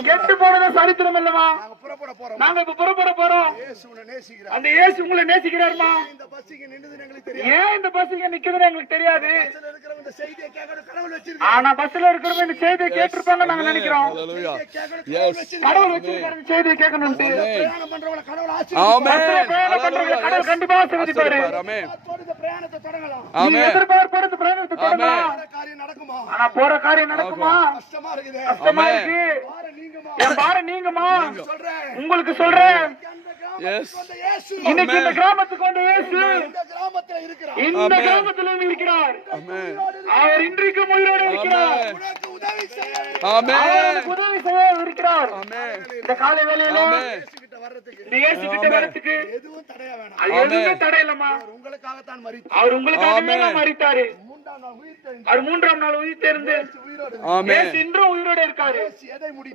சரித்திரம் கெட்டு போனது சரித்திரம் இல்லமா. நாங்க புறப்பட போறோம். நாங்க இப்ப புறப்பட போறோம். இயேசு உன்னை நேசிக்கிறார். அந்த இயேசு உங்களை நேசிக்கிறாருமா. இந்த பஸ் இங்க நின்னுதுன்னு எங்களுக்கு தெரியாது. ஏன் இந்த பஸ் இங்க நிக்குதுன்னு எங்களுக்கு தெரியாது. பஸ்ல இருக்கிறவங்க இந்த செய்தியை கேட்கணும் கனவுல வச்சிருக்காங்க. ஆனா பஸ்ல இருக்கிறவங்க இந்த செய்தியை கேட்டிருப்பாங்க நாங்க நினைக்கிறோம். கடவுள் வச்சிருக்கிற செய்தியை கேட்கணும்ட்டு. பிரயாணம் பண்றவங்க கடவுள் கடவுள் கண்டிப்பா ஆசீர்வதிப்பாரு. பிரயாணத்தை தொடங்கலாம். நீங்க எதிர்பார்ப்போட பிரயாணத்தை தொடங்கலாம். காரியம் நடக்குமா? ஆனா போற காரியம் நடக்குமா? கஷ்டமா இருக்குது. கஷ்டமா இருக்கு. என் பாரம் நீங்குமா? சொல்றேன். உங்களுக்கு சொல்றேன். இயேசு இன்னைக்கு இந்த கிராமத்துக்கு வந்த இயேசு இந்த கிராமத்துல இருக்கிறார். இந்த கிராமத்திலும் இருக்கிறார். அவர் இன்றைக்கும் உயிரோடு இருக்கிறார். உனக்கு உதவி செய்ய அவருக்கு உதவி செய்ய இருக்கிறார். இந்த காலை வேளையில கிட்ட வர்றதுக்கு இந்த இயேசு கிட்ட வரதுக்கு எதுவும் தடையா வேணாம். அது எதுவுமே தடை இல்லம்மா. உங்களுக்காக தான் மரித்தார். அவர் உங்களுக்காகவே மரித்தாரு. மூன்றாம் நாள் உயிர் தெழுந்தார். அவர் 3ஆம் நாள் உயிர் தெரிந்து உயிரோடு இயேசு இன்றும் உயிரோடு இருக்காரு. எதை முடி